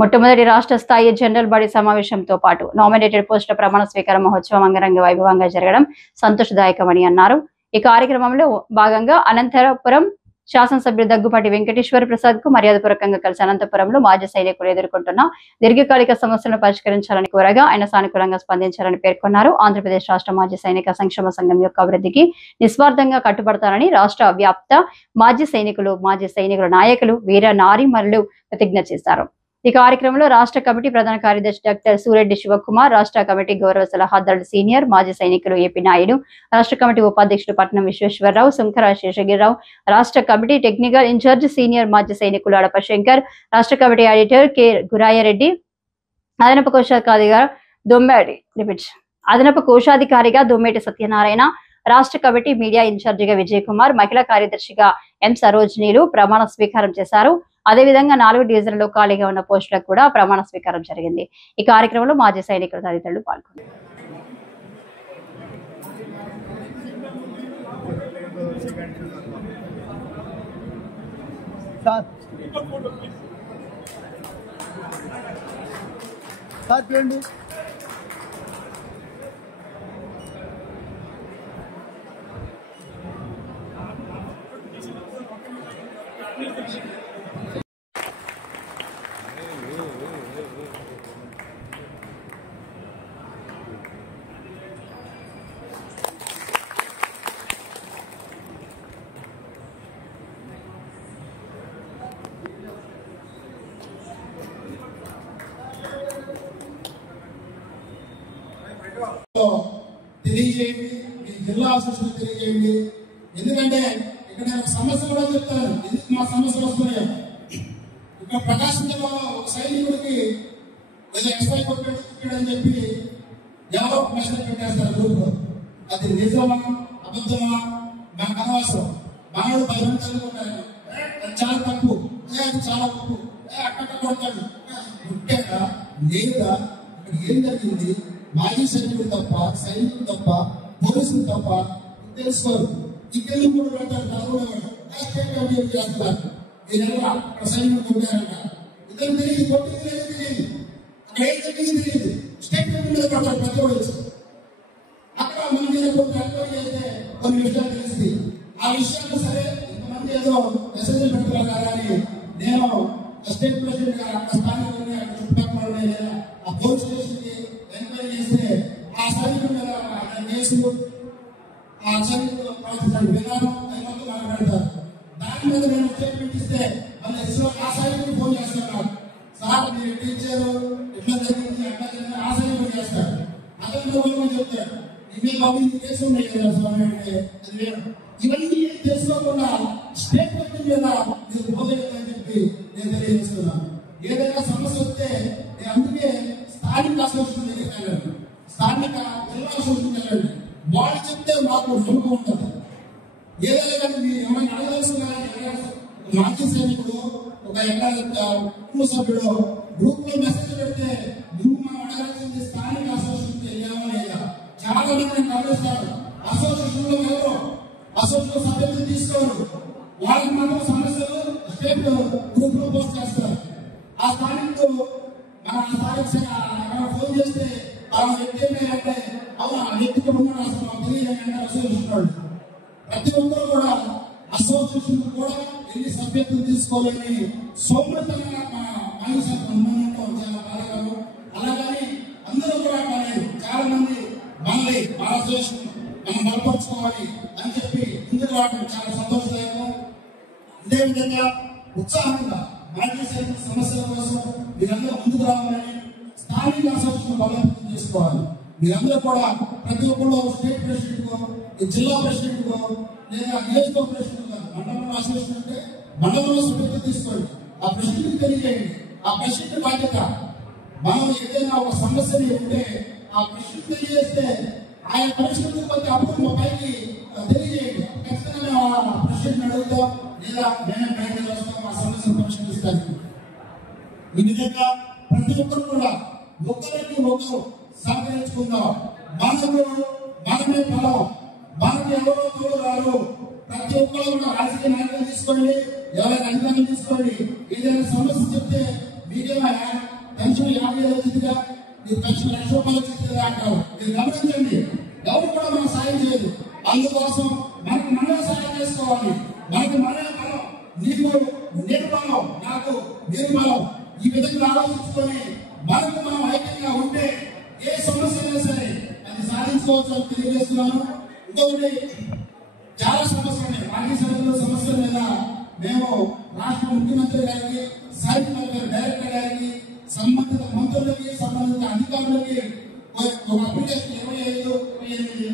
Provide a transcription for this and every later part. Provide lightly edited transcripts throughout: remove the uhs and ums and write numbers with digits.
మొట్టమొదటి రాష్ట్ర స్థాయి జనరల్ బాడీ సమావేశంతో పాటు నామినేటెడ్ పోస్టుల ప్రమాణ స్వీకార మహోత్సవం అంగరంగ వైభవంగా జరగడం సంతోషదాయకమని అన్నారు. ఈ కార్యక్రమంలో భాగంగా అనంతపురం శాసనసభ్యులు దగ్గుపాటి వెంకటేశ్వర ప్రసాద్ కు మర్యాదపూర్వకంగా కలిసి అనంతపురంలో మాజీ సైనికులు ఎదుర్కొంటున్న దీర్ఘకాలిక సమస్యలను పరిష్కరించాలని కోరగా ఆయన సానుకూలంగా స్పందించాలని పేర్కొన్నారు. ఆంధ్రప్రదేశ్ రాష్ట్ర మాజీ సైనిక సంక్షేమ సంఘం యొక్క అభివృద్ధికి నిస్వార్థంగా కట్టుబడతానని రాష్ట్ర వ్యాప్త మాజీ సైనికుల నాయకులు వీర నారీమణులు ప్రతిజ్ఞ చేశారు. ఈ కార్యక్రమంలో రాష్ట్ర కమిటీ ప్రధాన కార్యదర్శి డాక్టర్ సూరెడ్డి శివకుమార్, రాష్ట్ర కమిటీ గౌరవ సలహాదారులు సీనియర్ మాజీ సైనికులు ఏపీ నాయుడు, రాష్ట్ర కమిటీ ఉపాధ్యక్షుడు పట్నం విశ్వేశ్వరరావు, సుంకర శేషగిరిరావు, రాష్ట్ర కమిటీ టెక్నికల్ ఇన్ఛార్జ్ సీనియర్ మాజీ సైనికులు అడప శంకర్, రాష్ట్ర కమిటీ ఎడిటర్ కె గురాయారెడ్డి, అదనపు కోశాధికారిగా దొమ్మేటి సత్యనారాయణ, రాష్ట్ర కమిటీ మీడియా ఇన్ఛార్జిగా విజయ్ కుమార్, మహిళా కార్యదర్శిగా ఎం సరోజినీలు ప్రమాణ స్వీకారం చేశారు. అదేవిధంగా 4 డివిజన్లలో ఖాళీగా ఉన్న పోస్టులకు కూడా ప్రమాణ స్వీకారం జరిగింది. ఈ కార్యక్రమంలో మాజీ సైనికులు తదితరులు పాల్గొన్నారు. తెలియజేయండి, మీ జిల్లా అసోసియేషన్ తెలియజేయండి. ఎందుకంటే ఇక్కడ సమస్య కూడా చెప్తారు, ఎందుకు మా సమస్యలు వస్తున్నాయో. ఇక్కడ ప్రకాశం జిల్లాలో ఒక సైనికుడికి ఏదో ఎక్స్పై కొట్టాడని చెప్పి ఎవరో మెసేజ్ పెట్టేస్తారు గ్రూప్. అది నిజమా అబద్ధమా నాకు అనవసరం. మనోడు 10 మంది చదువుకుంటారు, అది చాలా తప్పు, అది చాలా తప్పు, అక్కడ కొట్టాడు ముఖ్యంగా లేదా ఇక్కడ ఏం జరిగింది. మాజీ సైనికుడు తప్ప, సైనికుడు తప్ప, పోలీసులు తప్ప తెలుసుకోరు. ఇంకెళ్ళి కూడా పెడతారు, చేస్తున్నారు. అక్కడ సైనికుడు కొట్టారంట, ఇద్దరు తెలియదు, కొట్టింది లేదు తెలియదు, అక్కడ ఏం జరిగింది తెలియదు. స్టేట్ మీద పడతారు పెద్దవాడు వచ్చి. అక్కడ మన మీద ఎంక్వైరీ చేస్తే కొన్ని విషయాలు తెలిసింది. ఆ విషయాలు సరే ఇంతమంది ఏదో మెసేజ్లు పెడుతున్నారు కానీ నేను స్టేట్ ప్రెసిడెంట్ గారు అక్కడ స్థానికులని అక్కడ చుట్టుపక్కల లేదా ఆ పోలీస్ స్టేషన్ కి ఎంక్వైరీ చేస్తే ఆ సైనికుల మీద కేసులు, ఆ సైనికులు ప్రవర్తించిన విధానం అది మొత్తం మాట్లాడతారు. దాని మీద నేను స్టేట్మెంట్ ఇస్తే మళ్ళీ ఆ సైనికులు ఫోన్ చేస్తున్నారు, సార్ మీరు టీచరు ఇట్లా జరిగింది అట్లా జరిగింది, ఆ సైనికులు చేస్తారు. అతను చెప్తారు ఇవే బాబు కేసు ఉన్నాయి కదా స్వామి అంటే అది వేరు. ఇవన్నీ తెలుసుకోకుండా స్టేట్ మీద మీరు పోలేదని చెప్పి నేను తెలియజేస్తున్నాను. ఏదైనా సమస్య వస్తే నేను అందుకే స్థానిక అసోసియేషన్ దగ్గరికి వెళ్ళండి, స్థానిక జిల్లా అసోసియేషన్ వెళ్ళండి. వాళ్ళు చెప్తే మాకు నమ్మకం ఉంటుంది. ఏదైనా కానీ మీరు ఏమైనా అడగదలుచుకున్నారంటే మాజీ సైనికుడు ఒక కుటుంబ సభ్యుడు గ్రూప్ లో మెసేజ్ పెడితే నువ్వు మనం అడగాల్సింది స్థానిక అసోసియేషన్ వెళ్ళామో లేదా. చాలా మంది గమనిస్తారు, అసోసియేషన్ లో ఎవరు అసోసియేషన్ సభ్యులు తీసుకోరు, వాళ్ళకి మాత్రం సమస్యలు స్టేట్ గ్రూప్ లో పోస్ట్ చేస్తారు. ఆ స్థానికుడు మన స్థానిక ఫోన్ చేస్తే వాళ్ళ వ్యక్తి అంటే అవునా వ్యక్తికి ఉన్నాడు అసలు తెలియదు అసోసియేషన్ వాళ్ళు. ప్రతి ఒక్కరు కూడా అసోసియేషన్ కూడా ఎన్ని సభ్యత్వం తీసుకోవాలని సోమృతంగా చాలా బాధగాను. అలాగని అందరూ కూడా కాలేదు, చాలా మంది మనల్ని మన అసోసియేషన్ మనం బలపరుచుకోవాలి అని చెప్పి ముందుకు రావడం చాలా సంతోషదాయకం. అదేవిధంగా ఉత్సాహంగా మాజీ సైనిక సమస్యల కోసం మీరందరూ ముందుకు రావాలని స్థానిక అసోసియేషన్ బలోపేతం చేసుకోవాలి. మీరందరూ కూడా ప్రతి ఒక్కరు స్టేట్ ప్రెసిడెంట్ కో, జిల్లా ప్రెసిడెంట్ కో లేదా నియోజకవర్గ ప్రెసిడెంట్ కో మండలంలో అసోసియేషన్ అంటే మండలంలో సభ్యత్వం తీసుకోండి. ఆ ప్రెసిడెంట్ తెలియజేయండి. ఆ ప్రెసిడెంట్ బాధ్యత. మనం ఏదైనా ఒక సమస్యని ఉంటే ఆ ప్రెసిడెంట్ తెలియజేస్తే ఆయన పరిస్థితులు పోతే అప్పుడు మా పైకి తెలియజేయండి. ఖచ్చితంగా మేము ఆ ప్రెసిడెంట్ అడుగుతాం లేదా మేమే బయటకు వస్తాం, ఆ సమస్యను పరిష్కరిస్తాను. ఈ విధంగా ప్రతి ఒక్కరు కూడా ఒకరికి ఒకరు సహకరించుకుందాం. మనమే ఫలం, మనకి ఎవరో తోడు రారు. ప్రతి ఒక్కరు కూడా రాజకీయ నాయకులు తీసుకోండి, ఎవరైనా అధికారులు తీసుకోండి. ఏదైనా సమస్య చెప్తే మీకేమైనా పెన్షన్ 50,000 వచ్చిందిగా, నీ పెన్షన్ 1,00,000 వచ్చిందిగా అంటావు. మీరు గమనించండి, ఎవరు కూడా మనం సాయం చేయదు. అందుకోసం మనకు మనమే సాయం చేసుకోవాలి. మనకు మనమే బలం. నీకు నేను బలం, నాకు నేను బలం. ఈ విధంగా ఆలోచించుకొని మనకు మనం ఐక్యంగా ఉంటే ఏ సమస్య అయినా సరే అది సాధించుకోవచ్చు అని తెలియజేస్తున్నాను. ఇంకొకటి, చాలా సమస్యలు ఉన్నాయి. పార్టీ సభ్యుల సమస్యల మీద మేము రాష్ట్ర ముఖ్యమంత్రి గారికి, సాహిత్య డైరెక్టర్ గారికి, సంబంధిత మంత్రులకి, సంబంధిత అధికారులకి ఒక అప్లికేషన్ 25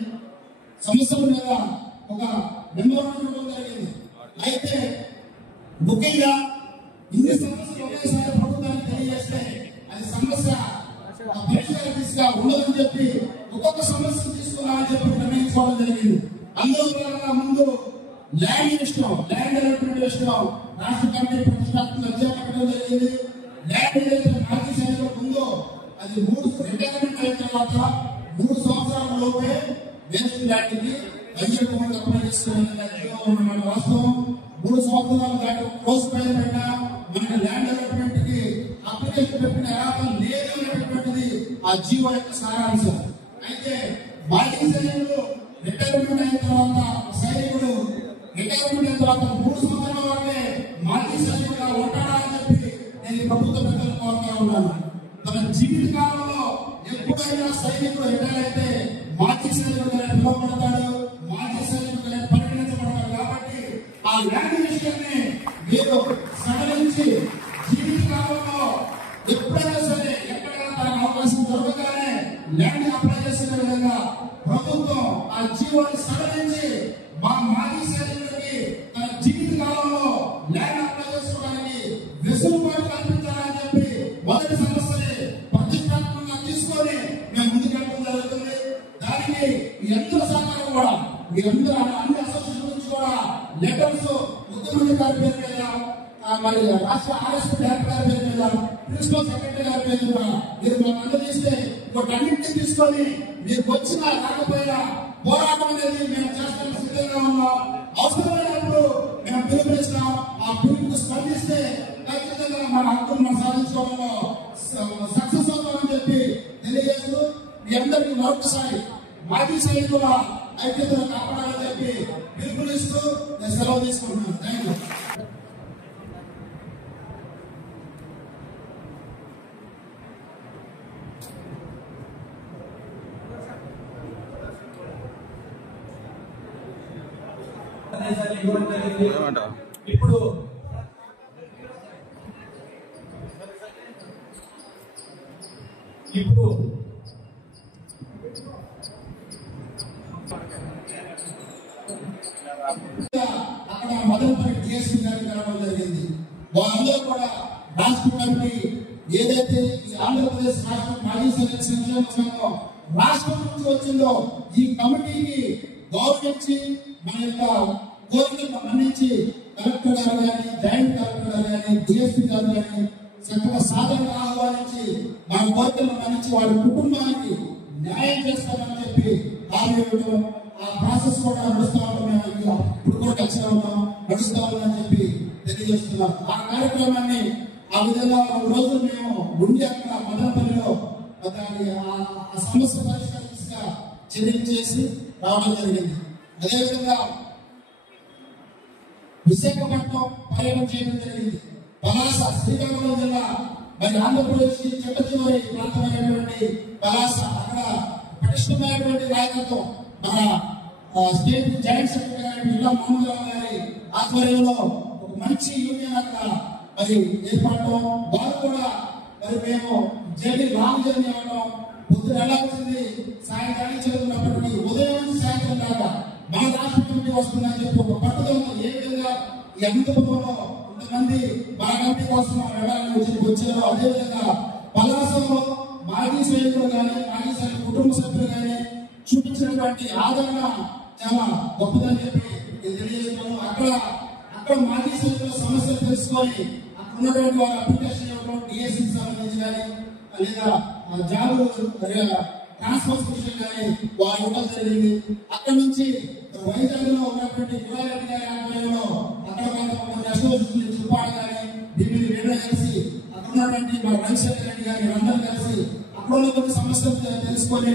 సమస్యల మీద ఒక మెమోరాండం ఇవ్వడం జరిగింది. అయితే ముఖ్యంగా ఇన్ని సమస్యలు ఒకేసారి ప్రభుత్వానికి తెలియజేస్తే అది సమస్య పరిష్కార దిశగా ఉండదని చెప్పి ఒక్కొక్క సమస్య తీసుకున్నామని చెప్పి నిర్ణయించుకోవడం జరిగింది. అందులో ముందు ల్యాండ్ డెవలప్మెంట్ విషయం రాష్ట్ర కమిటీ ప్రతిష్టాత్మక చేపట్టడం జరిగింది. ల్యాండ్ ఏదైతే మాజీ సైనికుల ముందు అది 3 రిటైర్మెంట్ అయిన తర్వాత 3 సంవత్సరాల లోపే వేస్ట్ ల్యాండ్కి బడ్జెట్ అప్లై చేసుకున్న వాస్తవం. 3 సంవత్సరాలు దాటి క్లోజ్ పైన మనకి ల్యాండ్ డెవలప్మెంట్ కి అప్లికేషన్ పెట్టిన అర్హత లేదు అనేటటువంటిది ఆ జీవో యొక్క సారాంశం. అయితే మాజీ సైనికులు రిటైర్మెంట్ అయిన తర్వాత 3 సంవత్సరాల వరకే మాజీ సైనికులుగా ఉంటారా అని చెప్పి నేను ప్రభుత్వ పెద్దలు కోరుతా ఉన్నాను. తన జీవిత కాలంలో ఎప్పుడైనా సైనికుడు రిటైర్ అయితే మాజీ సైనికుడుగా పిలువబడతాడు, మాజీ సైనికుడుగా పరిగణించబడతాడు. కాబట్టి ఆ ల్యాండ్ విషయాన్ని మీరు సడలించి జీవిత కాలంలో ఎప్పుడైనా సరే ఎక్కడైనా తనకు అవకాశం దొరకగానే ల్యాండ్ అప్లై చేసిన విధంగా ప్రభుత్వం ఆ జీవోని సడలించి మా మాజీ సైనికుడికి తన జీవిత కాలంలో ల్యాండ్ అప్లై చేసుకోవడానికి వెసులుబాటు కల్పించాలని చెప్పి మొదటి సమస్యని ప్రతిష్టాత్మకంగా తీసుకొని మేము ముందుకెళ్ళడం జరుగుతుంది. దానికి మీ అందరి సహకారం కూడా, మీ అందరూ అన్ని అసోసియేషన్ నుంచి కూడా లెటర్స్ ముఖ్యమంత్రి గారి పేరు మీద, మరి రాష్ట్ర ఆర్ఎస్పీ డైరెక్టర్ గారి పేరు మీద, ప్రిన్సిపల్ సెక్రటరీ గారి పేరు మీద మీరు మాకు అందజేస్తే వాటన్నింటినీ తీసుకొని మీరు వచ్చినా రాకపోయినా పోరాటం అనేది మేము చేస్తానికి సిద్ధంగా ఉన్నాం. అవసరమైనప్పుడు మేము పిలుపునిస్తాం. ఆ పిలుపుకు స్పందిస్తే ఖచ్చితంగా మన హక్కును మనం సాధించుకోవడంలో సక్సెస్ అవుతామని చెప్పి తెలియజేస్తూ మీ అందరికీ మరొకసారి మాజీ సైనికుల ఐక్యతను కాపాడాలని చెప్పి పిలుపునిస్తూ నేను సెలవు తీసుకుంటున్నాను. Thank you. ఇప్పుడు అక్కడ మొదలుపై డిఎస్పీ గారికి రావడం జరిగింది. వాళ్ళందరూ కూడా రాష్ట్ర కమిటీ ఏదైతే ఈ ఆంధ్రప్రదేశ్ రాష్ట్ర మాజీ సైనిక సంక్షేమ సంఘం రాష్ట్రం నుంచి వచ్చిందో ఈ కమిటీకి గౌరవించి మన యొక్క కోరికలను మన్నించి కలెక్టర్ గారు కానీ, జాయింట్ కలెక్టర్ గారు కానీ, డిఎస్పీ గారు కానీ చక్కగా సాధనగా ఆహ్వానించి మన కోరికలను మన్నించి వాళ్ళ కుటుంబానికి న్యాయం చేస్తామని చెప్పి హామీ ఇవ్వడం, ఆ ప్రాసెస్ కూడా నడుస్తా ఉన్నాం. ఇప్పుడు కూడా టచ్లో ఉన్నాం, నడుస్తా ఉన్నామని చెప్పి తెలియజేస్తున్నాం. ఆ కార్యక్రమాన్ని ఆ విధంగా 2 రోజులు మేము ఉండి అక్కడ మదనపల్లిలో దాన్ని ఆ సమస్య పరిష్కరించగా చర్యలు చేసి రావడం జరిగింది. అదేవిధంగా విశాఖపట్నం పర్యటన చేయడం జరిగింది. పలాస శ్రీకాకుళం జిల్లా మరి ఆంధ్రప్రదేశ్ చిట్ట చివరి ప్రాంతమైనటువంటి పలాస, అక్కడ పటిష్టమైనటువంటి నాయకత్వం మన స్టేట్ జాయింట్ సెక్రటరీ ఇలా మోహన్ గారి ఆధ్వర్యంలో ఒక మంచి యూనియన్ అక్కడ మరి ఏర్పడటం, వారు కూడా మరి మేము లాంగ్ జర్నీ అవ్వడం, పొద్దున వెళ్ళాల్సింది సాయంత్రానికి చేరుకున్నప్పటికీ ఉదయం నుంచి సాయంత్రం దాకా మన రాష్ట్ర కమిటీ వస్తుందని చెప్పి ఒక పట్టుదల ఏ విధంగా ఈ అనంతపురంలో కొంతమంది మన కమిటీ కోసం వెళ్ళాలని వచ్చారో అదేవిధంగా పలాసంలో మాజీ సైనికులు కానీ, మాజీ సైనిక కుటుంబ సభ్యులు కానీ చూపించినటువంటి ఆదరణ చాలా గొప్పదని చెప్పి తెలియజేస్తున్నాను. అక్కడ మాజీ సైనికుల సమస్యలు తెలుసుకొని అక్కడ ఉన్నటువంటి వారి అప్లికేషన్ ఇవ్వడం, డిఎస్సీకి సంబంధించి కానీ లేదా జాబ్ ట్రాన్స్ఫర్ విషయం కానీ వారు ఇవ్వడం జరిగింది. అక్కడ నుంచి వైజాగ్ లో ఉన్నటువంటి గురారెడ్డి గారి ఆధ్వర్యంలో అక్కడ కొంతమంది అసోసియేషన్ చుప్పాడు కానీ దీనిని వేరే కలిసి అక్కడ ఉన్నటువంటి మా రాజశేఖర రెడ్డి గారిని అందరూ కలిసి అక్కడ కొన్ని సమస్యలు తెలుసుకొని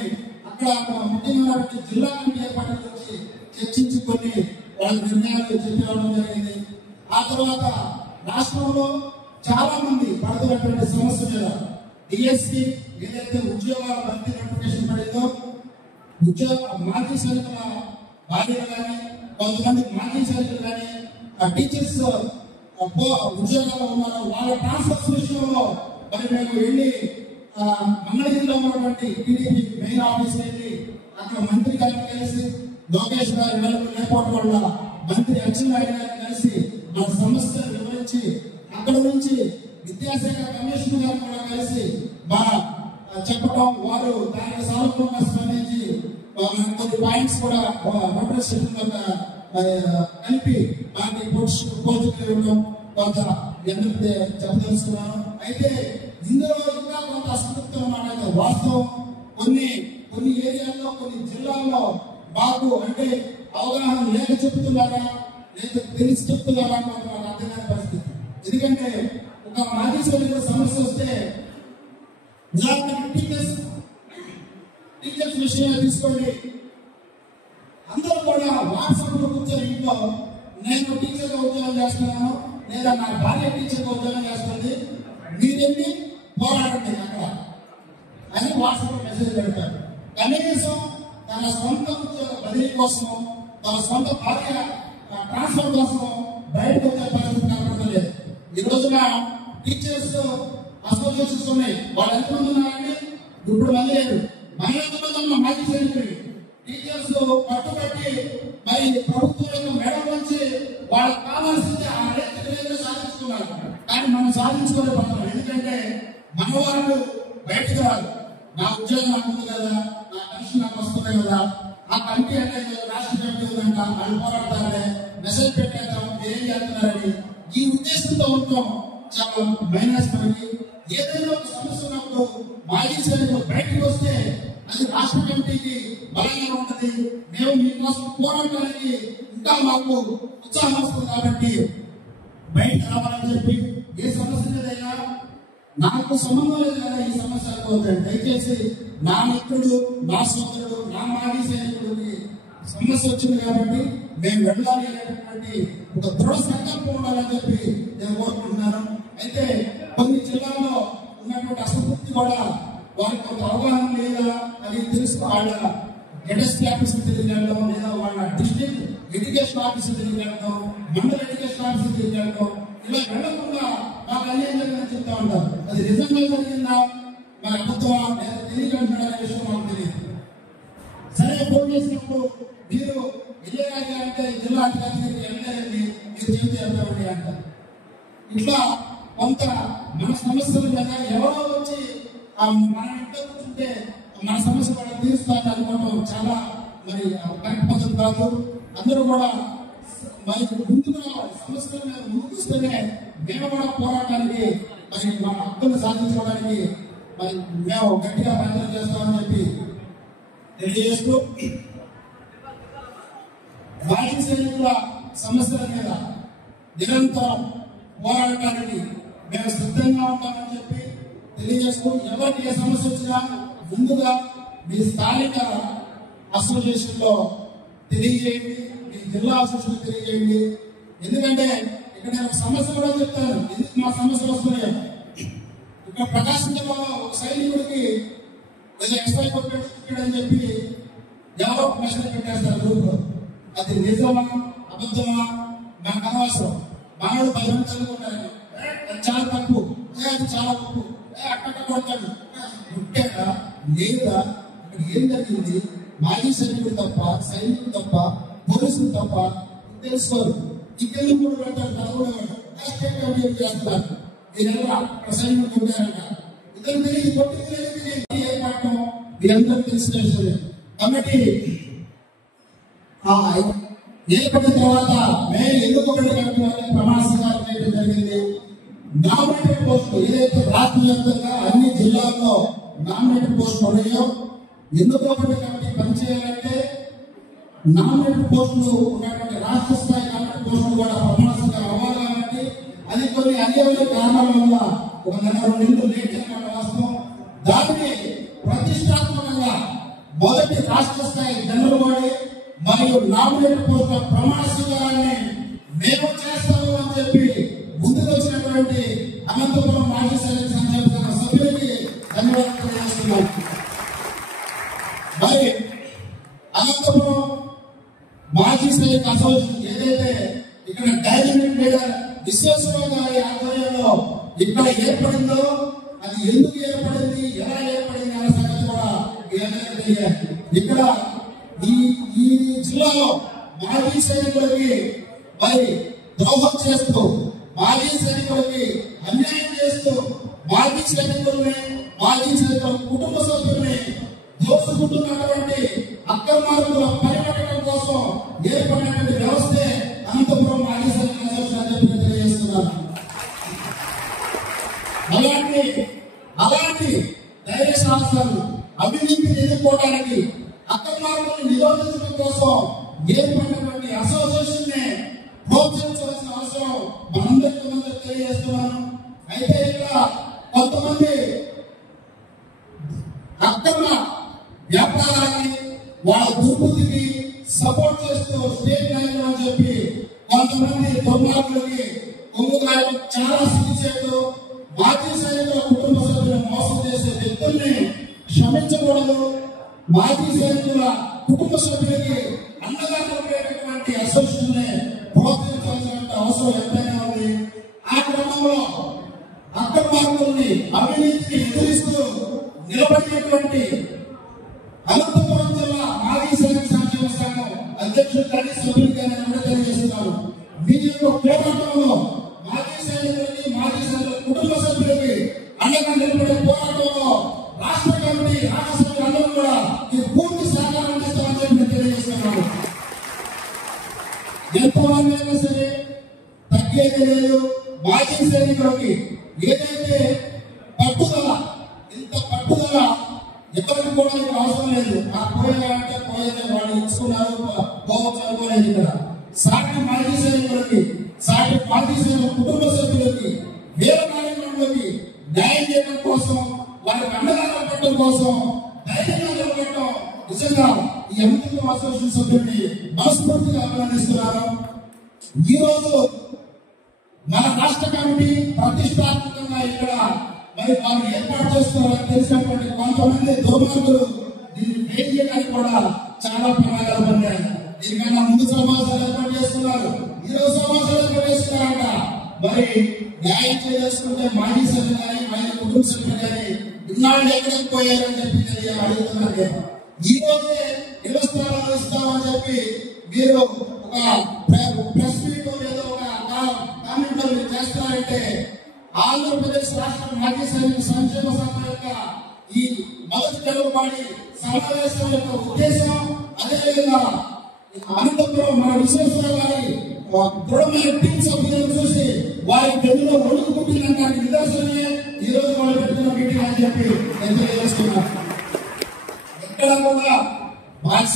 అక్కడ ముఖ్యంగా జిల్లా కమిటీ ఏర్పాటు గురించి చర్చించి కొన్ని వాళ్ళ నిర్ణయాలు చెప్పడం జరిగింది. ఆ తర్వాత రాష్ట్రంలో చాలా మంది పడుతున్నటువంటి సమస్య మీద డిఎస్సి ఏదైతే ఉద్యోగాల భర్తీ నోటిఫికేషన్ పడిందో మాజీ సైనికుల భార్యలు కానీ కొంతమంది మాజీ సైనికులు కానీ టీచర్స్ ఉద్యోగాల్లో ఉన్నారు. వాళ్ళ ట్రాన్స్ఫర్స్ విషయంలో మరి మేము వెళ్ళి మంగళగిరిలో ఉన్నటువంటి టీడీపీ మెయిన్ ఆఫీస్ వెళ్ళి అక్కడ మంత్రి గారిని కలిసి లోకేష్ గారు లేకపోవడం వల్ల మంత్రి అచ్చెన్నాయుడు గారిని కలిసి మన సమస్యలు వివరించి అక్కడ నుంచి విద్యాశాఖ కమిషనర్ గారు కూడా కలిసి మన చెప్పడం వారు దానికి సానుకూలంగా స్పందించి కొన్ని పాయింట్స్ కూడా నోటీస్ కలిపి మనకి కోర్టుకు ఇవ్వడం కొంత చెప్పదలుచుకున్నాను. అయితే ఇందులో ఇంకా కొంత అసంతృప్తి అన్నమాట వాస్తవం. కొన్ని ఏరియాల్లో కొన్ని జిల్లాల్లో మాకు అంటే అవగాహన లేక చెప్తున్నారా లేక తెలిసి చెప్తున్నారా మాకు అర్థం కాని పరిస్థితి. ఎందుకంటే ఒక మాజీ సైనికుల సమస్య వస్తే టీచర్స్ విషయంలో తీసుకోండి. అందరూ కూడా వాట్సాప్ లో కూర్చొని ఇంట్లో నేను టీచర్గా ఉద్యోగం చేస్తున్నాను లేదా నా భార్య టీచర్గా ఉద్యోగం చేస్తుంది మీరేమి పోరాడండి అక్కడ అని వాట్సాప్ లో మెసేజ్ పెడతారు. కనీసం తన సొంత ఉద్యోగ బదిలీ కోసం తన సొంత భార్య ట్రాన్స్ఫర్ కోసం బయటకు వచ్చే పరిస్థితి కనపడలేదు. ఈ రోజున టీచర్స్ అసోసియేషన్స్ ఉన్నాయి. వాళ్ళు ఎంతమంది ఉన్నారండి? ఇప్పుడు మంది లేదు. మన ఎంతమంది ఉన్న మాజీ సైనికులు టీచర్స్ పట్టుబట్టి మరి ప్రభుత్వం యొక్క మేడం నుంచి వాళ్ళకి కావాల్సింది ఆ రేట్లు సాధించుకున్నారు. కానీ మనం సాధించుకోలేకపోతున్నాం. ఎందుకంటే మన వాళ్ళు బయటకు రాదు. నా ఉద్యోగం నాకు ఉంది కదా, నా పెన్షన్ నాకు వస్తుంది కదా, ఆ కమిటీ అంటే రాష్ట్ర కమిటీ ఉందంట వాళ్ళు పోరాడతారే మెసేజ్ పెట్టేద్దాం ఏం చేస్తున్నారని ఈ ఉద్దేశంతో ఉంటాం. చాలా మైనస్ మనకి ఏదైనా ఒక సమస్య ఉన్నప్పుడు మాజీ సైనికులు బయటకు వస్తే అది రాష్ట్ర కమిటీకి బలంగా ఉంటది. మేము మీకోసం పోరాటానికి ఇంకా మాకు ఉత్సాహం వస్తుంది. కాబట్టి బయటకు రావాలని చెప్పి ఏ సమస్య మీదైనా నాకు సంబంధం లేదు కదా ఈ సమస్య దయచేసి నా మిత్రుడు నా సోదరుడు నా మాజీ సైనికుడికి సమస్య వచ్చింది కాబట్టి మేము వెళ్ళాలి అనేటువంటి ఒక దృఢ సంకల్పం ఉండాలని చెప్పి నేను కోరుకుంటున్నాను. అయితే కొన్ని జిల్లాల్లో ఉన్నటువంటి అసంతృప్తి కూడా వారికి కొంత అవగాహన లేదా అని తెలుసుకోవాల ఎడ్ఎస్పీ ఆఫీసులు తిరిగినడం లేదా వాళ్ళ డిస్ట్రిక్ట్ ఎడ్యుకేషన్ ఆఫీసులు తిరిగినడం మండల ఎడ్యుకేషన్ ఆఫీసులు తిరిగినడం ఇలా వెళ్ళకుండా మాకు అన్యాయం జరిగిందని చెప్తా ఉంటారు. అది నిజంగా జరిగిందా మరి అబద్ధమా లేదా తెలియజేస్తున్నారనే విషయం మాకు తెలియదు. సరే ఫోన్ చేసినప్పుడు మీరు విజయరాజు అంటే జిల్లా అధికారికి వెళ్ళారని మీరు చెబితే వెళ్తామండి అంటారు. ఇట్లా కొంత మన సమస్యల మీద ఎవరో వచ్చి మన ఇంట్లో కూర్చుంటే మన సమస్య కూడా తీరుస్తారని అనుకోవడం చాలా మరి కరెక్ట్ పద్ధతి కాదు. అందరూ కూడా మరి ముందుకు రావాలి. సమస్యల మీద ముందుకొస్తేనే మేము కూడా పోరాటానికి మరి మన హక్కులు సాధించుకోవడానికి మరి మేము గట్టిగా ప్రయత్నం చేస్తామని చెప్పి తెలియజేస్తూ మాజీ సైనికుల సమస్యల మీద నిరంతరం పోరాటానికి మేము సిద్ధంగా ఉంటామని చెప్పి తెలియజేస్తూ ఎవరికి ఏ సమస్య వచ్చినా ముందుగా మీ స్థానిక అసోసియేషన్ లో తెలియజేయండి, మీ జిల్లా అసోసియేషన్ తెలియజేయండి. ఎందుకంటే ఇక్కడ నేను సమస్య కూడా చెప్తాను ఎందుకు మా సమస్యలు వస్తున్నాయి. ఇక్కడ ప్రకాశం జిల్లాలో ఒక సైనికుడికి ఏదో ఎక్స్ట్రా కొట్టాడని చెప్పి ఎవరో మెసేజ్ పెట్టేస్తారు గ్రూప్ లో. అది నిజమా అబద్ధమా నాకు అనవసరం. మనోడు 10 మంది చదువుకుంటారు చాలా తప్పు, అది చాలా తప్పు, అక్కడ కొడతాడు కొట్టాడా లేదా ఏం జరిగింది మాజీ సైనికుడు తప్ప సైనికుడు తప్ప పోలీసులు తప్ప తెలుసుకోరు. ఇంకెళ్ళి కూడా పెడతారు చదవడం చేస్తున్నారు. మీరెవరా సైనికుడు కొట్టారంట ఇద్దరు తెలియదు కొట్టి ఏ పాఠం మీరందరూ తెలుసుకోవాలి. కాబట్టి ఏర్పడిన తర్వాత మే 8 ప్రమాణ స్వీకారం చేయడం జరిగింది. నామినేటెడ్ పోస్టులు ఏదైతే రాష్ట్ర వ్యాప్తంగా అన్ని జిల్లాల్లో నామినేటెడ్ పోస్టులు ఉన్నాయో ఎన్నుకోబడి కమిటీ పనిచేయాలంటే నామినేటెడ్ పోస్టులు ఉన్నటువంటి రాష్ట్ర స్థాయి నామినేటెడ్ పోస్టులు కూడా ప్రమాణ స్వీకారం అవ్వాలి. కాబట్టి అది కొన్ని అన్యాయ కారణాల వల్ల ఒక 2 నెలలు లేట్ అయిన వాస్తవం. దాన్ని ప్రతిష్టాత్మకంగా మొదటి రాష్ట్ర స్థాయి జనరల్ బాడీ మరియు నామినేటెడ్ పోస్టుల ప్రమాణ స్వీకారాన్ని మేము చేస్తాము అని చెప్పి ముందుకు వచ్చినటువంటి అనంతపురం మాజీ సైనిక సంక్షేమ సంఘ సభ్యులకి ధన్యవాదాలు తెలియజేస్తున్నాం. మరి అనంతపురం మాజీ సైనిక అసోసియేషన్ ఏదైతే ఇక్కడ డైనమిక్ లీడర్ విశ్వేశ్వరరావు గారి ఆధ్వర్యంలో ఇక్కడ ఏర్పడిందో అది ఎందుకు ఏర్పడింది, ఎలా ఏర్పడింది అనే సంగతి కూడా మీ అందరికీ తెలియాలి. ఇక్కడ ఈ జిల్లాలో మాజీ సైనికులకి మరి ద్రోహం చేస్తూ, మాజీ సైనికులకి అన్యాయం చేస్తూ, మాజీ సైనికుల కుటుంబ సభ్యుల్ని దోసుకుంటున్నటువంటి అక్రమార్గుల పరిగణన కోసం ఏర్పడినటువంటి వ్యవస్థే అనంతపురం మాజీ సైనిక అసోసియేషన్ తెలియజేస్తున్నారు. అలాంటి ధైర్య సాహసాలు అవినీతిని ఎదుర్కోవడానికి, అక్రమార్గులను నిరోధించడం కోసం ఏర్పడినటువంటి అసోసియేషన్ ని ప్రోత్సహించవలసిన అవసరం మనందరికీ తెలియజేస్తున్నాను. అయితే ఇక్కడ కొంతమంది అక్రమ వ్యాపారానికి, వాళ్ళ దుర్బుద్ధికి సపోర్ట్ చేస్తూ స్టేట్ నాయకులు అని చెప్పి కొంతమంది దుర్మార్గులకి కొంగుదాయం చాలా సిగ్గుచేటు మాజీ సైనికుల కుటుంబ సభ్యులను మోసం చేసే వ్యక్తుల్ని క్షమించకూడదు. మాజీ సైనికుల కుటుంబ సభ్యులకి అండగా నిలిపేటటువంటి అసోసియేషన్ ప్రోత్సహించాల్సిన అవసరం ఎంతైనా ఉంది. ఆ క్రమంలో అక్రమార్గుల్ని, అవినీతిని ఎదురిస్తూ నిలబడినటువంటి అనంతపురం జిల్లా మాజీ సైనిక సంక్షేమ సంఘం అధ్యక్షుడు కానీ సభ్యులుగా తెలియజేస్తున్నారు. మీ యొక్క పోరాటంలో మాజీ సైనికులకి, మాజీ సైనికుల కుటుంబ సభ్యులకి అండగా నిలబడే పోరాటంలో రాష్ట్ర కమిటీ, రాష్ట్ర సభ్యులు అందరూ కూడా ఈ పూర్తి సహకారం అందిస్తామని చెప్పి తెలియజేస్తున్నారు. ఎంతమంది అయినా సరే తగ్గేది లేదు. మాజీ సైనికులకి ఏదైతే పట్టుదల, ఇంత పట్టుదల ఎవరికి కూడా ఇక్కడ అవసరం లేదు. ఆ పోయేదంటే పోయేదే, వాళ్ళు ఇచ్చుకున్నారు, పోవచ్చు అనుకోలేదు. ఇక్కడ సాటి మాజీ సైనికులకి, సాటి మాజీ సైనికుల కుటుంబ సభ్యులకి, వేల కార్యక్రమాలకి న్యాయం చేయడం కోసం, వారికి అండగా నిలబడటం కోసం ధైర్యంగా నిలబడటం నిజంగా ఈ అనంతపురం అసోసియేషన్ సభ్యుల్ని మనస్ఫూర్తిగా అభినందిస్తున్నాను. ఈ రోజు మన రాష్ట్ర కమిటీ ప్రతిష్టాత్మకంగా ఇక్కడ మరి వారు ఏర్పాటు చేస్తున్నారని తెలిసినటువంటి కొంతమంది దుర్మార్గులు దీన్ని బ్రేక్ చేయడానికి కూడా చాలా ప్రమాదాలు పడ్డాయి. దీనికన్నా ముందు సమావేశాలు ఏర్పాటు చేస్తున్నారు, ఈరోజు సమావేశాలు ఏర్పాటు చేస్తున్నారంట. మరి న్యాయం చేసుకుంటే మాజీ సభ్యులు కానీ, మాజీ కుటుంబ సభ్యులు కానీ ఇన్నాళ్ళు ఎక్కడికి పోయారని చెప్పి అడుగుతున్నారు. ఈ రోజే ఇళ్ల స్థలాలు ఇస్తామని చెప్పి మీరు ఒక ప్రెస్ మీట్ ఏదో ఒక కామెంట్ చేస్తారంటే ఆంధ్రప్రదేశ్ రాష్ట్ర మాజీ సైనిక సంక్షేమ సంఘం యొక్క ఈ మొదటి తెలుగుబాడి సమావేశం యొక్క ఉద్దేశం, అదేవిధంగా అనంతపురం మన విశ్వేశ్వరరావు గారి దృఢమైన టీం సభ్యులను చూసి వారి పెద్దలో ఒడుగు పుట్టిన నిదర్శనమే ఈ రోజు వాళ్ళు పెడుతున్న మీటింగ్ అని చెప్పి నేను తెలియజేస్తున్నాను. ఎక్కడ కూడా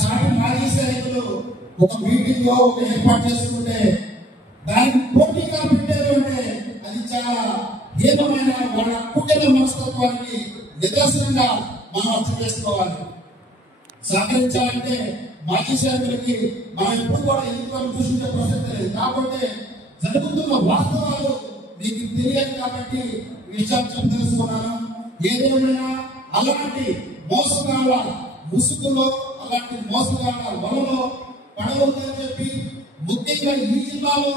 సాటి మాజీ సైనికులు ఒక మీటింగ్ లో ఒక ఏర్పాటు చేసుకుంటే దానికి పోటీగా పెట్టారు అంటే అది చాలా హీనమైన వాళ్ళ కుటుంబ మనస్తత్వానికి నిదర్శనంగా మనం అర్థం చేసుకోవాలి. సహకరించాలంటే మాజీ సైనికులకి మనం ఎప్పుడు కూడా ఎందుకు దూషించే ప్రసక్తి లేదు. కాబట్టి జరుగుతున్న వాస్తవాలు మీకు తెలియదు కాబట్టి విషయాలు తెలుసుకున్నాను. ఏదేమైనా అలాంటి మోసగాళ్ళ ముసుగులో, అలాంటి మోసగాళ్ళ వలలో పడవద్దని చెప్పి ముఖ్యంగా ఈ జిల్లాలో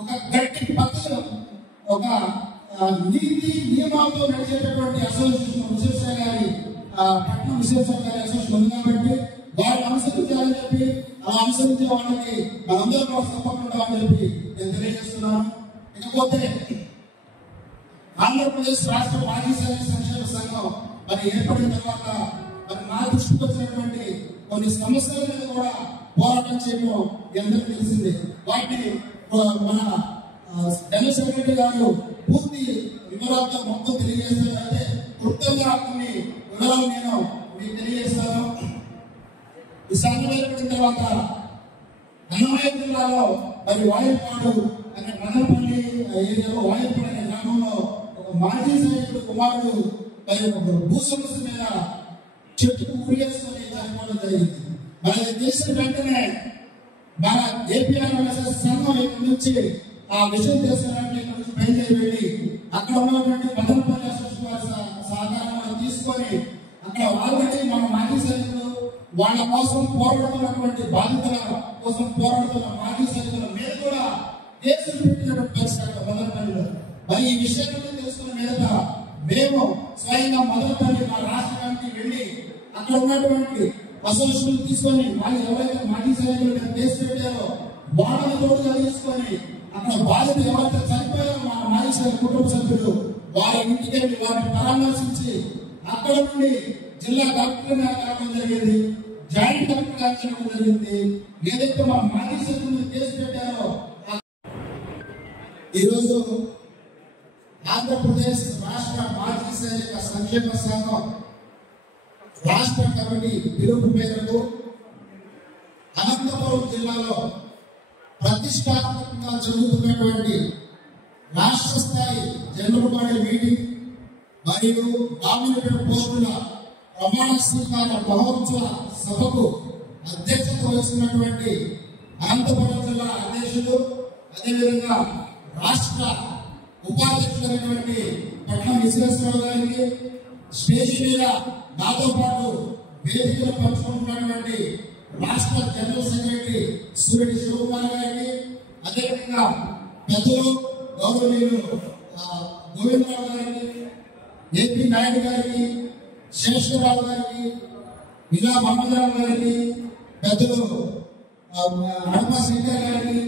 ఒక గట్టి పద్ధతి, ఒక నీతి నియమాలతో నడిచేటటువంటి అసోసియేషన్ విశ్వేశ్వర గారి పట్నం విశ్వేశ్వర గారి అసోసియేషన్ ఉంది కాబట్టి వారిని అనుసరించాలని చెప్పి, ఆ అనుసరించే వాళ్ళకి మనందరూ కూడా తప్పకుండా అని చెప్పి నేను తెలియజేస్తున్నాను. ఇకపోతే ఆంధ్రప్రదేశ్ రాష్ట్ర మాజీ సైనిక సంక్షేమ సంఘం మరి ఏర్పడిన తర్వాత మరి నా దృష్టికి వచ్చినటువంటి కొన్ని సమస్యల మీద కూడా పోరాటం చేయడం అందరికీ తెలిసిందే. వాటిని మన జనరల్ సెక్రటరీ గారు పూర్తి వివరాలతో మొత్తం తెలియజేస్తారు. అంటే క్లుప్తంగా కొన్ని వివరాలు నేను మీకు తెలియజేస్తాను. ఈ సంఘం ఏర్పడిన తర్వాత అన్నమయ్య జిల్లాలో మరి వాయుపాడు అనే మదనపల్లి ఏరియాలో వాయుపాడు అనే గ్రామంలో ఒక మాజీ సైనికుడు కుమారుడు మరి ఒక భూ సమస్య మీద చెట్టుకు ఉరివేసుకొని చనిపోవడం జరిగింది. మరి అది తెలిసిన వెంటనే మన ఏపీఆర్ఎస్ఎస్ సంఘం ఇక్కడ నుంచి ఆ విషయం చేసినట్టు ఇక్కడ నుంచి బయలుదేరి వెళ్ళి అక్కడ ఉన్నటువంటి మదనపల్లి అసోసియేషన్ వారి సహకారం తీసుకొని అక్కడ ఆల్రెడీ మన మాజీ సైనికులు వాళ్ళ కోసం పోరాడుతున్నటువంటి బాధితుల కోసం పోరాడుతున్న మాజీ సైనికుల మీద కూడా కేసులు పెట్టినటువంటి పరిస్థితి మదనపల్లిలో. మరి ఈ విషయాన్ని తెలుసుకున్న మీద మేము స్వయంగా మదనపల్లి మా రాష్ట్ర కమిటీ వెళ్ళి అక్కడ ఉన్నటువంటి అసోసియేషన్ తీసుకొని వాళ్ళు ఎవరైతే మాజీ సైనికులు మీద కేసు పెట్టారో వాళ్ళని తోడుగా తీసుకొని అక్కడ బాధితులు ఎవరైతే చనిపోయారో మా మాజీ సైనిక కుటుంబ సభ్యులు వారి ఇంటికి వెళ్ళి వారిని పరామర్శించి అక్కడ నుండి జిల్లా కలెక్టర్ కావడం జరిగింది, జాయింట్ కలెక్టర్ కావడం జరిగింది. ఏదైతే మా మాజీ సైనికులు కేసు పెట్టారో ఈరోజు ఆంధ్రప్రదేశ్ రాష్ట్ర మాజీ సైనిక సంక్షేమ సంఘం రాష్ట్ర కమిటీ పిలుపు మేరకు అనంతపురం జిల్లాలో ప్రతిష్టాత్మకంగా జరుగుతున్నటువంటి రాష్ట్ర స్థాయి జనరల్ బాడీ మీటింగ్ మరియు నామినేటెడ్ పోస్టుల ప్రమాణ స్వీకార మహోత్సవ సభకు అధ్యక్షత వహిస్తున్నటువంటి అనంతపురం జిల్లా అధ్యక్షులు అదేవిధంగా రాష్ట్ర ఉపాధ్యక్షులైనటువంటి పట్నం విశ్వేశ్వరరావు గారికి, స్టేజ్ మీద నాతో పాటు వేదికలు పంచుకుంటున్నటువంటి రాష్ట్ర జనరల్ సెక్రటరీ సూర్యుడి శివకుమార్ గారికి, అదేవిధంగా పెద్దలు గౌరవనీయులు గోవిందరావు గారికి, ఏపీ నాయుడు గారికి, శేషరావు గారికి, ఇలా మహమ్మదరావు గారికి, పెద్దలు హనుమ శంకర్ గారికి,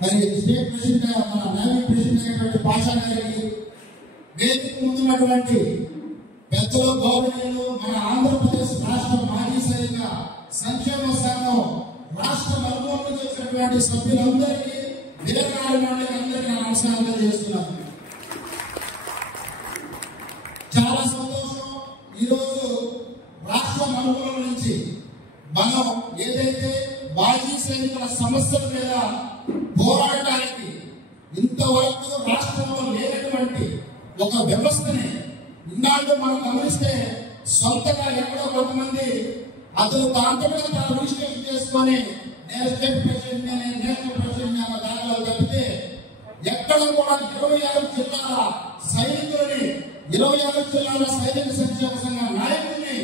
మరి స్టేట్ ప్రెసిడెంట్ మన నేవీ ప్రెసిడెంట్ అయినటువంటి పాషా గారికి, వేదిక ముందున్నటువంటి పెద్దలు గౌరవనీయులు మన ఆంధ్రప్రదేశ్ రాష్ట్ర మాజీ సైనిక సంక్షేమ సంఘం రాష్ట్ర నలుమూలలు చేసినటువంటి సభ్యులందరికీ అందరికీ నమస్కారం చేస్తున్నాను. చాలా సంతోషం. ఈరోజు రాష్ట్ర నలుమూలల నుంచి మనం ఏదైతే మాజీ సైనికుల సమస్యల మీద పోరాడటానికి ఇంతవరకు రాష్ట్రంలో లేనటువంటి ఒక వ్యవస్థని ఇన్నాళ్ళు మనం గమనిస్తే సొంతగా ఎక్కడో కొంతమంది అతను దాంట్లో తాను రిజిస్ట్రేషన్ చేసుకొని నేను స్టేట్ ప్రెసిడెంట్ నేషనల్ ప్రెసిడెంట్ అన్న దానిలో తప్పితే ఎక్కడ కూడా 26 జిల్లాల సైనికులని 26 జిల్లాల సైనిక సంక్షేమ సంఘ నాయకుల్ని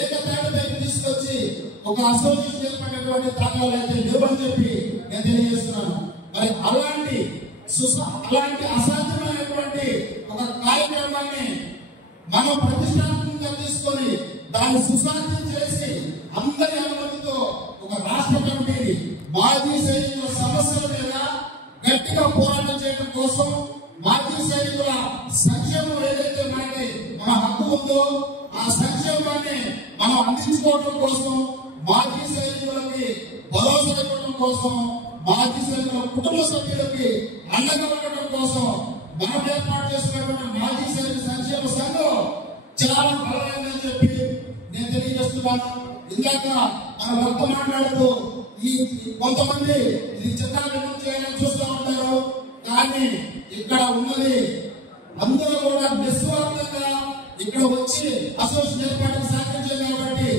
ఏకతాటిపై తీసుకొచ్చి ఒక అసోసియేషన్ ఏర్పడినటువంటి దాఖలాలు అయితే లేవని చెప్పి నేను తెలియజేస్తున్నాను. మరి అలాంటి అసాధ్యమైనటువంటి ఒక కార్యక్రమాన్ని మనం ప్రతిష్టాత్మకంగా తీసుకొని దాన్ని సుసాధ్యం చేసి అందరి అనుమతితో ఒక రాష్ట్ర కమిటీని మాజీ సైనికుల సమస్యల మీద గట్టిగా పోరాటం చేయడం కోసం, మాజీ సైనికుల సంక్షేమం ఏదైతే మన హక్కు ఉందో ఆ సంక్షేమాన్ని మనం అందించుకోవడం కోసం, మాజీ సైనికులకి భరోసా ఇవ్వడం కోసం, మాజీ సైనికుల కుటుంబ సభ్యులకి అండగా ఉండడం కోసం మనం ఏర్పాటు చేసినటువంటి మాజీ సైనిక సంక్షేమ సంఘం చాలా బలమైందని చెప్పి నేను తెలియజేస్తున్నాను. ఇందాక మన భక్త మాట్లాడుతూ ఈ కొంతమంది ఇది చిత్రాన్ని చేయాలని చూస్తూ ఉంటారు, కానీ ఇక్కడ ఉన్నది అందరూ కూడా నిస్వార్థంగా ఇక్కడ వచ్చి అసోసియేషన్ ఏర్పాటుకు సహకరించారు. కాబట్టి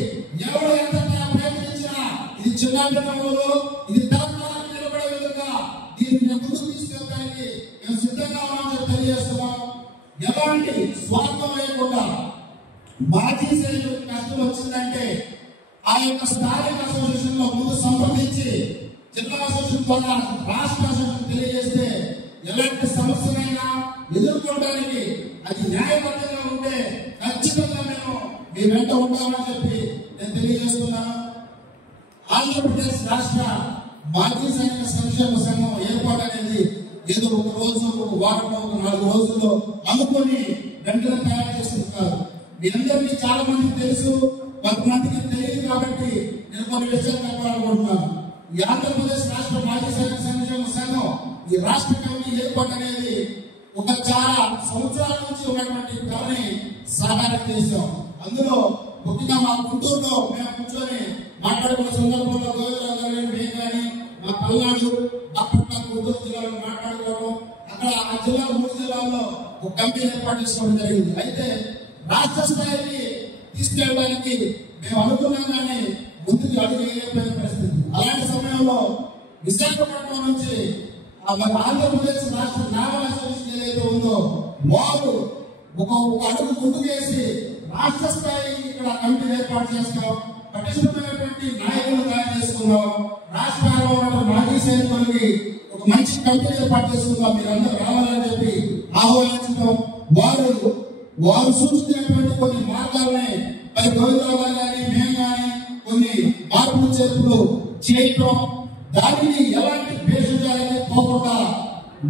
ఎవరు ఎంత ప్రయత్నించినా ఇది చిన్నాభిమానులు ఇది తరతరాలకు నిలబడే విధంగా దీన్ని ముందుకు తీసుకెళ్ళడానికి మేము సిద్ధంగా ఉన్నామని తెలియజేస్తున్నాం. ఎలాంటి స్వార్థం లేకుండా మాజీ సైనికులకు కష్టం వచ్చిందంటే ఆ యొక్క స్థానిక అసోసియేషన్ లో ముందు సంప్రదించి జిల్లా అసోసియేషన్ ద్వారా రాష్ట్ర అసోసియేషన్ తెలియజేస్తే ఎలాంటి సమస్యలైనా ఎదుర్కోవడానికి అది న్యాయబద్ధంగా ఉంటే ఖచ్చితంగా మేము మీ వెంట ఉంటామని చెప్పి నేను తెలియజేస్తున్నాను. ఆంధ్రప్రదేశ్ రాష్ట్ర మాజీ సైనిక సంక్షేమ సంఘం ఏర్పాటు అనేది ఏదో ఒక రోజు, ఒక వారం, ఒక 4 రోజుల్లో అనుకొని వెంటనే తయారు చేస్తుంటారు. మీ అందరికీ చాలా మందికి తెలుసు, కొంతమందికి తెలియదు. కాబట్టి నేను కొన్ని విషయాలు చెప్పాలనుకుంటున్నాను. ఈ ఆంధ్రప్రదేశ్ రాష్ట్ర మాజీ సైనిక సంక్షేమ సంఘం ఈ రాష్ట్ర కమిటీ ఏర్పాటు అనేది ఒక చాలా సంవత్సరాల నుంచి ఉన్నటువంటి కళని సాకారం చేశాం. అందులో ముఖ్యంగా మా గుంటూరులో మేము కూర్చొని మాట్లాడుకున్న సందర్భంలో గోవిందరావు గారు మేము కానీ పల్నాడు బాపట్ల గుంటూరు జిల్లాలో మాట్లాడుకోవడం, అక్కడ ఆ జిల్లా 3 జిల్లాల్లో ఒక కమిటీ ఏర్పాటు చేసుకోవడం జరిగింది. అయితే రాష్ట్ర స్థాయికి తీసుకెళ్ళడానికి మేము అనుకున్నాం కానీ ముందుకు అడుగు వేయలేకపోయిన పరిస్థితి. అలాంటి సమయంలో విశాఖపట్నం నుంచి మన ఆంధ్రప్రదేశ్ రాష్ట్ర నావల్ అసోసియేషన్ ఏదైతే ఉందో వారు ఒక అడుగు ముందుకేసి రాష్ట్ర స్థాయి ఇక్కడ కమిటీ ఏర్పాటు చేస్తాం, పటిష్టమైనటువంటి నాయకులు తయారు చేసుకున్నాం, రాష్ట్రాల్లో ఉన్న మాజీ సైనికులకి ఒక మంచి కమిటీ ఏర్పాటు చేసుకున్నాం, మీరందరూ రావాలని చెప్పి ఆహ్వానించడం, వారు సూచించినటువంటి కొన్ని మార్గాలని మరి గోవిందరావు గారి మేము కానీ కొన్ని మార్పులు చేర్పులు చేయటం, దానిని ఎలాంటి భేషజాలని పోకుండా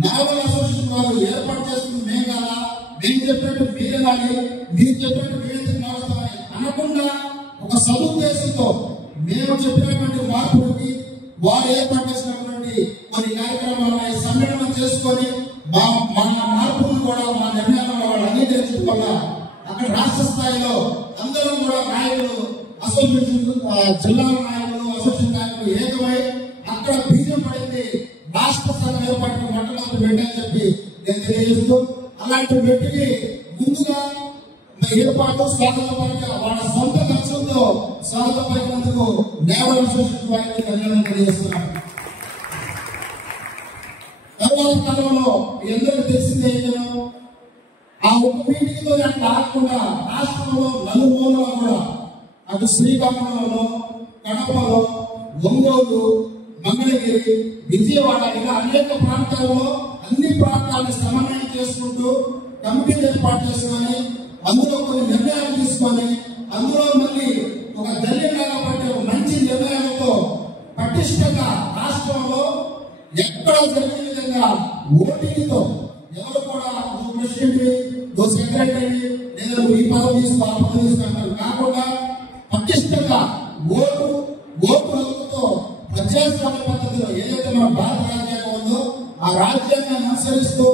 నావల్ అసోసియేషన్ వారు ఏర్పాటు చేసుకుని మేము కదా, మేము చెప్పినట్టు మీరే కానీ, మీరు చెప్పినట్టు మీరే నడుస్తామని అనకుండా ఒక సదుద్దేశంతో మేము చెప్పినటువంటి మార్పులకి వారు ఏర్పాటు చేసినటువంటి కొన్ని కార్యక్రమాలను సమ్మేళనం చేసుకొని మా మార్పులను కూడా మా నిర్ణయాలను వాళ్ళు అంగీకరించడం వల్ల అక్కడ రాష్ట్ర స్థాయిలో అందరూ కూడా నాయకులు, అసోసియేషన్ జిల్లా నాయకులు, అసోసియేషన్ నాయకులు ఏకమై అక్కడ బీజం పడింది. రాష్ట్ర స్థాయి ఏర్పాటు మొట్టమొదటి పెట్టని చెప్పి నేను తెలియజేస్తూ, అలాంటి వ్యక్తికి ముందుగా ఏర్పాటు స్వాగత పలిక వాళ్ళ సొంత ఖర్చులతో స్వాగత పలికినందుకు నావల్ అసోసియేషన్ వారికి ధన్యవాదాలు తెలియజేస్తున్నాను. తర్వాత కాలంలో ఎందరూ తెలిసిందే ఆ ఒక్క మీటింగ్తో కాకుండా రాష్ట్రంలో నలుమూలలో కూడా అటు శ్రీకాకుళంలో, కడపలో, ఒంగోలు, మంగళగిరి, విజయవాడ ఇలా అనేక ప్రాంతాల్లో అన్ని ప్రాంతాలను సమన్వయం చేసుకుంటూ కమిటీలు ఏర్పాటు చేసుకొని అందులో కొన్ని నిర్ణయాలు తీసుకొని అందులో మళ్ళీ ఒక ధైర్యంగా కాబట్టి మంచి నిర్ణయాలతో పటిష్టంగా రాష్ట్రంలో ఎక్కడ జరిగిన విధంగా ఓటింగ్తో ఎవరు కూడా ప్రెసిడెంట్, సెక్రటరీ లేదా ఈ పదవి తీసుకుంటారు కాకుండా పటిష్టంగా ఓటు హక్కుతో ప్రజాస్వామ్య పద్ధతిలో ఏదైతే మన భారత రాజ్యాంగం ఉందో ఆ రాజ్యాంగాన్ని అనుసరిస్తూ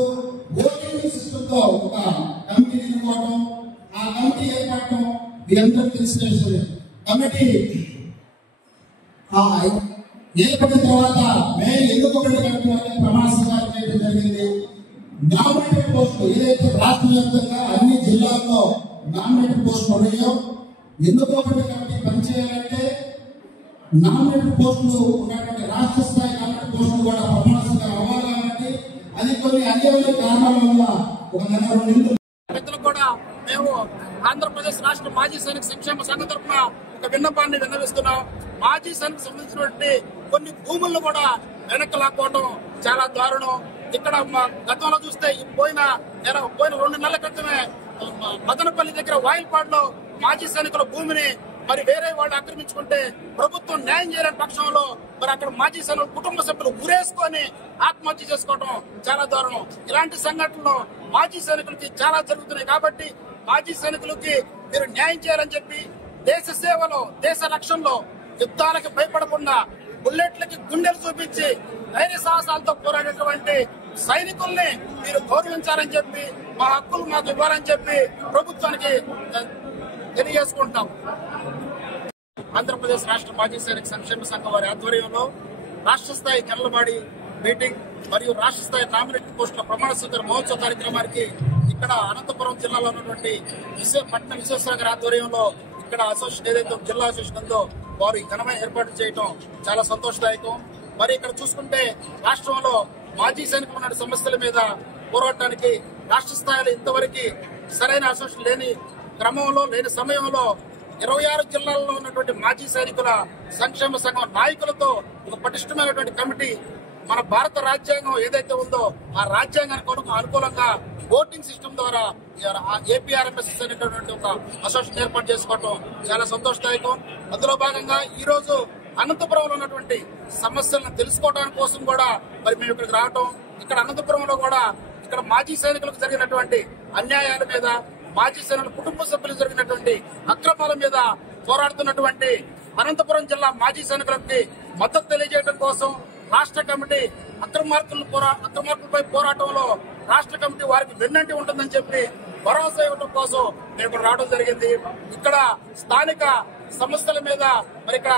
ఓటింగ్ సిస్టంతో ఒక కమిటీ ఎన్నుకోవడం, ఆ కమిటీ ఏర్పడటం మీరందరూ తెలిసిన విషయం. కమిటీ ఏర్పడిన తర్వాత మే 8 కమిటీ ప్రమాణ స్వీకారం చేయడం జరిగింది. నామినేటెడ్ పోస్టులు ఏదైతే రాష్ట్ర వ్యాప్తంగా అన్ని జిల్లాల్లో నామినేటెడ్ పోస్టులు ఉన్నాయో ఎన్నుకోబడిన కమిటీ పనిచేయాలంటే నామినేటెడ్ పోస్టులు ఉన్నటువంటి రాష్ట్ర స్థాయి నామినేటెడ్ పోస్టులు కూడా ప్రమాణ స్వీకారం అవ్వాలి కాబట్టి అది కొన్ని అన్యాయ కారణాల వల్ల ఒక 2 నెలలు కూడా మేము ఆంధ్రప్రదేశ్ రాష్ట్ర మాజీ సైనిక సంక్షేమ సంఘం తరఫున ఒక విన్నపాన్ని విన్నవిస్తున్నాం. మాజీ సైనిక సంబంధించినటువంటి కొన్ని భూములను కూడా వెనక్కి లాక్కోవడం చాలా దారుణం. ఇక్కడ గతంలో చూస్తే పోయిన 2 నెలల క్రితమే మదనపల్లి దగ్గర వాయిల్పాడులో మాజీ సైనికుల భూమిని మరి వేరే వాళ్ళు ఆక్రమించుకుంటే ప్రభుత్వం న్యాయం చేయలేని పక్షంలో మరి అక్కడ మాజీ సైనికుల కుటుంబ సభ్యులు ఊరేసుకొని ఆత్మహత్య చేసుకోవడం చాలా దారుణం. ఇలాంటి సంఘటనలు మాజీ సైనికులకి చాలా జరుగుతున్నాయి కాబట్టి మాజీ సైనికులకి మీరు న్యాయం చేయాలని చెప్పి దేశ సేవలో, దేశ రక్షణలో యుద్ధాలకు భయపడకుండా బుల్లెట్లకి గుండెలు చూపించి ధైర్య సాహసాలతో పోరాడేటువంటి సైనికుల్ని మీరు గౌరవించాలని చెప్పి మా హక్కులు మాకు ఇవ్వాలని చెప్పి ప్రభుత్వానికి తెలియజేసుకుంటాం. ఆంధ్రప్రదేశ్ రాష్ట్ర మాజీ సైనిక సంక్షేమ సంఘం వారి ఆధ్వర్యంలో రాష్ట్ర స్థాయి కెల్లబాడి మీటింగ్ మరియు రాష్ట్ర స్థాయి నామినేటెడ్ పోస్టుల ప్రమాణ స్వీకార మహోత్సవ కార్యక్రమానికి ఇక్కడ అనంతపురం జిల్లాలో ఉన్నటువంటి పట్నం విశ్వేశ్వర గారి ఆధ్వర్యంలో ఇక్కడ అసోసియేషన్ ఏదైతే జిల్లా అసోసియేషన్ ఉందో వారు ఈ ఘనమైన ఏర్పాటు చేయడం చాలా సంతోషదాయకం. మరి ఇక్కడ చూసుకుంటే రాష్ట్రంలో మాజీ సైనికులు ఉన్న సమస్యల మీద పోరాటానికి రాష్ట్ర స్థాయిలో ఇంతవరకు సరైన అసోసియేషన్ లేని క్రమంలో, లేని సమయంలో 26 జిల్లాల్లో ఉన్నటువంటి మాజీ సైనికుల సంక్షేమ సంఘం నాయకులతో ఒక పటిష్టమైనటువంటి కమిటీ మన భారత రాజ్యాంగం ఏదైతే ఉందో ఆ రాజ్యాంగానికి అనుకూలంగా ఓటింగ్ సిస్టమ్ ద్వారా ఏపీఆర్ఎంఎస్ అనేటువంటి ఒక అసోసియేషన్ ఏర్పాటు చేసుకోవడం చాలా సంతోషదాయకం. అందులో భాగంగా ఈ రోజు అనంతపురంలో ఉన్నటువంటి సమస్యలను తెలుసుకోవడానికి కోసం కూడా మరి మేము ఇక్కడికి రావటం, ఇక్కడ అనంతపురంలో కూడా ఇక్కడ మాజీ సైనికులకు జరిగినటువంటి అన్యాయాల మీద, మాజీ సైనికుల కుటుంబ సభ్యులకు జరిగినటువంటి అక్రమాల మీద పోరాడుతున్నటువంటి అనంతపురం జిల్లా మాజీ సైనికులకి మద్దతు తెలియజేయడం కోసం రాష్ట్ర కమిటీ అక్రమార్కులపై పోరాటంలో రాష్ట్ర కమిటీ వారికి వెన్నంటి ఉంటుందని చెప్పి భరోసా ఇవ్వడం కోసం మేము ఇక్కడ రావడం జరిగింది. ఇక్కడ స్థానిక సమస్యల మీద మరి ఇక్కడ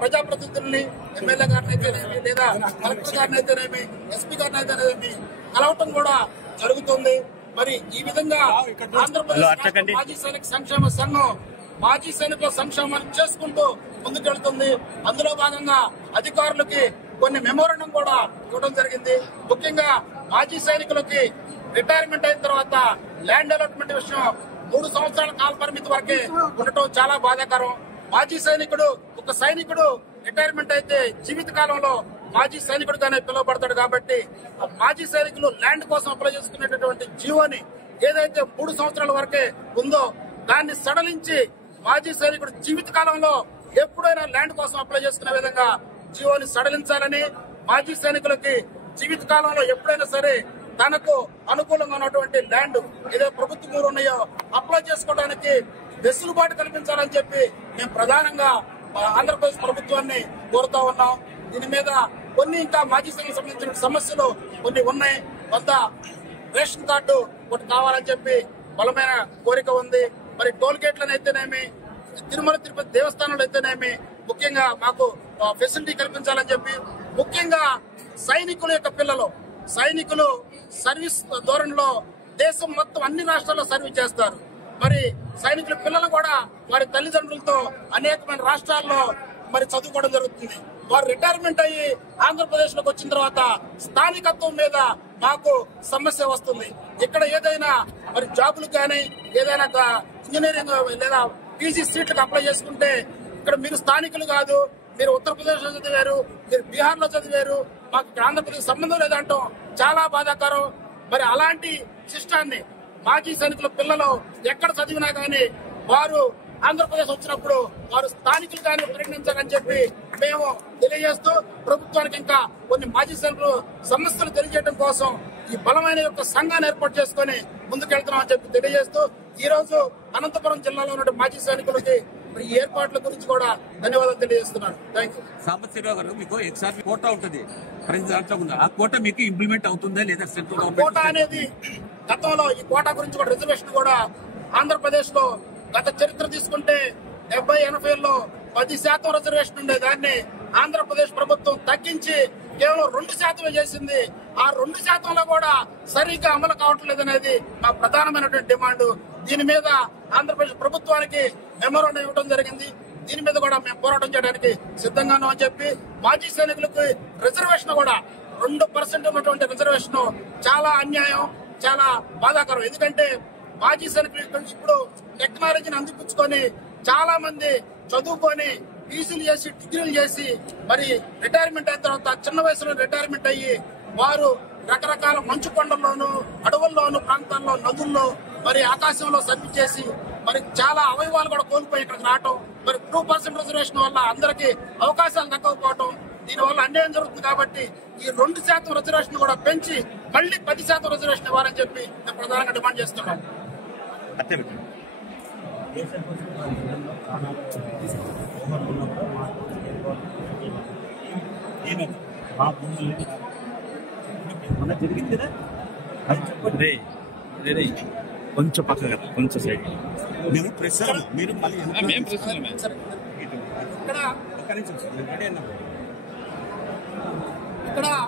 ప్రజాప్రతినిధుల్ని, ఎమ్మెల్యే గారిని అయితేనేమి, లేదా కలెక్టర్ గారిని అయితేనేమి, ఎస్పీ గారిని అయితేనేమి కలవటం కూడా జరుగుతుంది. మరి ఈ విధంగా ఆంధ్రప్రదేశ్ మాజీ సైనిక సంక్షేమ సంఘం మాజీ సైనికుల సంక్షేమాన్ని చేసుకుంటూ ముందుకెళ్తుంది. అందులో భాగంగా అధికారులకి కొన్ని మెమోరాండం కూడా ఇవ్వడం జరిగింది. ముఖ్యంగా మాజీ సైనికులకి రిటైర్మెంట్ అయిన తర్వాత ల్యాండ్ అలాట్మెంట్ విషయం 3 సంవత్సరాల కాల పరిమితి వరకే ఉండటం చాలా బాధాకరం. మాజీ సైనికుడు ఒక సైనికుడు రిటైర్మెంట్ అయితే జీవిత కాలంలో మాజీ సైనికుడుగానే పిలువబడతాడు. కాబట్టి మాజీ సైనికులు ల్యాండ్ కోసం అప్లై చేసుకునేటటువంటి జీవోని ఏదైతే 3 సంవత్సరాల వరకే ఉందో దాన్ని సడలించి మాజీ సైనికుడు జీవిత కాలంలో ఎప్పుడైనా ల్యాండ్ కోసం అప్లై చేసుకునే విధంగా జీవోని సడలించాలని, మాజీ సైనికులకి జీవిత కాలంలో ఎప్పుడైనా సరే తనకు అనుకూలంగా ఉన్నటువంటి ల్యాండ్ ఏదో ప్రభుత్వ భూములు ఉన్నాయో అప్లై చేసుకోవడానికి వెసులుబాటు కల్పించాలని చెప్పి మేము ప్రధానంగా ఆంధ్రప్రదేశ్ ప్రభుత్వాన్ని కోరుతా ఉన్నాం. దీని మీద కొన్ని ఇంకా మాజీ సైనికులకు సంబంధించిన సమస్యలు కొన్ని ఉన్నాయి. కొంత రేషన్ కార్డు ఒకటి కావాలని చెప్పి బలమైన కోరిక ఉంది. మరి టోల్ గేట్లను అయితేనేమి, తిరుమల తిరుపతి దేవస్థానాలు అయితేనేమి ముఖ్యంగా మాకు ఫెసిలిటీ కల్పించాలని చెప్పి, ముఖ్యంగా సైనికుల యొక్క పిల్లలు సైనికులు సర్వీస్ ధోరణిలో దేశం మొత్తం అన్ని రాష్ట్రాల్లో సర్వీస్ చేస్తారు. మరి సైనికుల పిల్లలు కూడా వారి తల్లిదండ్రులతో అనేకమైన రాష్ట్రాల్లో మరి చదువుకోవడం జరుగుతుంది. వారు రిటైర్మెంట్ అయ్యి ఆంధ్రప్రదేశ్ లోకి వచ్చిన తర్వాత స్థానికత్వం మీద మాకు సమస్య వస్తుంది. ఇక్కడ ఏదైనా మరి జాబులు కానీ ఏదైనా ఇంజనీరింగ్ లేదా పీజీ సీట్లకు అప్లై చేసుకుంటే ఇక్కడ మీరు స్థానికులు కాదు, మీరు ఉత్తరప్రదేశ్ లో చదివారు, మీరు బీహార్ లో చదివారు, మాకు ఇక్కడ ఆంధ్రప్రదేశ్ సంబంధం లేదంటాం చాలా బాధాకరం. మరి అలాంటి శిష్టాన్ని మాజీ సైనికుల పిల్లలు ఎక్కడ చదివినా గానీ వారు ఆంధ్రప్రదేశ్ వచ్చినప్పుడు వారు స్థానికులు కానీ పరిగణించాలని చెప్పి మేము తెలియజేస్తూ, ప్రభుత్వానికి ఇంకా కొన్ని మాజీ సైనికులు సమస్యలు తెలియజేయడం కోసం ఈ బలమైన యొక్క సంఘాన్ని ఏర్పాటు చేసుకుని ముందుకెళ్తున్నామని చెప్పి తెలియజేస్తూ, ఈ రోజు అనంతపురం జిల్లాలో ఉన్న మాజీ సైనికులకి ఈ ఏర్పాట్ల గురించి కూడా ధన్యవాదాలు తెలియజేస్తున్నాను. Thank you. సాంబశివరావు గారు, మీకు ఎక్సాక్ట్ కోటా ఉంటుంది, ప్రతి దాంట్లో ఉంది. ఆ కోటా మీకు ఇంప్లిమెంట్ అవుతుందా లేదా? సెంట్రల్ కోటా అనేది గతంలో ఈ కోటా గురించి కూడా రిజర్వేషన్ కూడా ఆంధ్రప్రదేశ్ లో గత చరిత్ర తీసుకుంటే 70-80లో 10% రిజర్వేషన్ ఉండే దాన్ని ఆంధ్రప్రదేశ్ ప్రభుత్వం తగ్గించి కేవలం 2% చేసింది. ఆ 2%లో కూడా సరిగ్గా అమలు కావట్లేదనేది మా ప్రధానమైనటువంటి డిమాండ్. దీని మీద ఆంధ్రప్రదేశ్ ప్రభుత్వానికి మెమోరాండం ఇవ్వడం జరిగింది. దీని మీద కూడా మేము పోరాటం చేయడానికి సిద్ధంగాను అని చెప్పి, మాజీ సైనికులకు రిజర్వేషన్ కూడా 2% ఉన్నటువంటి రిజర్వేషన్ చాలా అన్యాయం, చాలా బాధాకరం. ఎందుకంటే మాజీ సైనికులు ఇప్పుడు టెక్నాలజీని అందిపుచ్చుకొని చాలా మంది చదువుకొని పీజీలు చేసి డిగ్రీలు చేసి మరి రిటైర్మెంట్ అయిన తర్వాత చిన్న వయసులో రిటైర్మెంట్ అయ్యి వారు రకరకాల మంచు కొండల్లోనూ, అడవుల్లోనూ, ప్రాంతాల్లో, నదుల్లో, మరి ఆకాశంలో సర్వీస్ చేసి మరి చాలా అవయవాలు కూడా కోల్పోయి ఇక్కడికి రావటం, మరి 2% రిజర్వేషన్ వల్ల అందరికీ అవకాశాలు దక్కకపోవటం, దీని వల్ల అన్యాయం జరుగుతుంది. కాబట్టి ఈ 2% రిజర్వేషన్ కూడా పెంచి మళ్ళీ 10% రిజర్వేషన్ ఇవ్వాలని చెప్పి మేము ప్రధానంగా డిమాండ్ చేస్తున్నాం. జరిగింది కదా, అది చెప్పండి. కొంచెం పక్క కదా, కొంచెం సైడ్. మేము ప్రెస్ మీరు మళ్ళీ ఇక్కడ